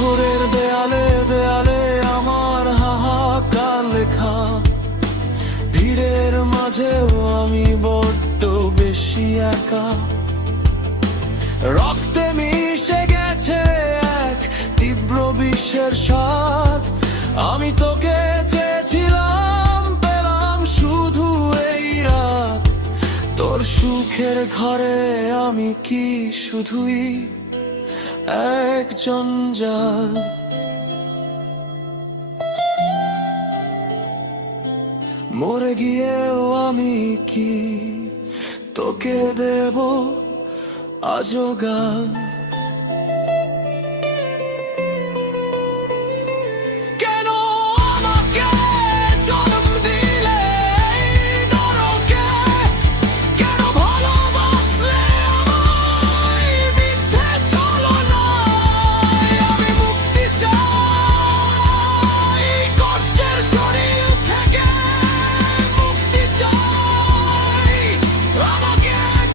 শহরের দেয়ালে দেয়ালে আমার হাহাকার লেখা, ভিড়ের মাঝেও আমি বড্ড বেশি একা। রক্তে মিশে গেছে এক তীব্র বিষের স্বাদ, আমি তোকে চেয়েছিলাম, পেলাম শুধু এই রাত। তোর সুখের ঘরে আমি কি শুধুই এক জঞ্জাল? মরে গিয়েও আমি কি তোকে দেব আজও গাল?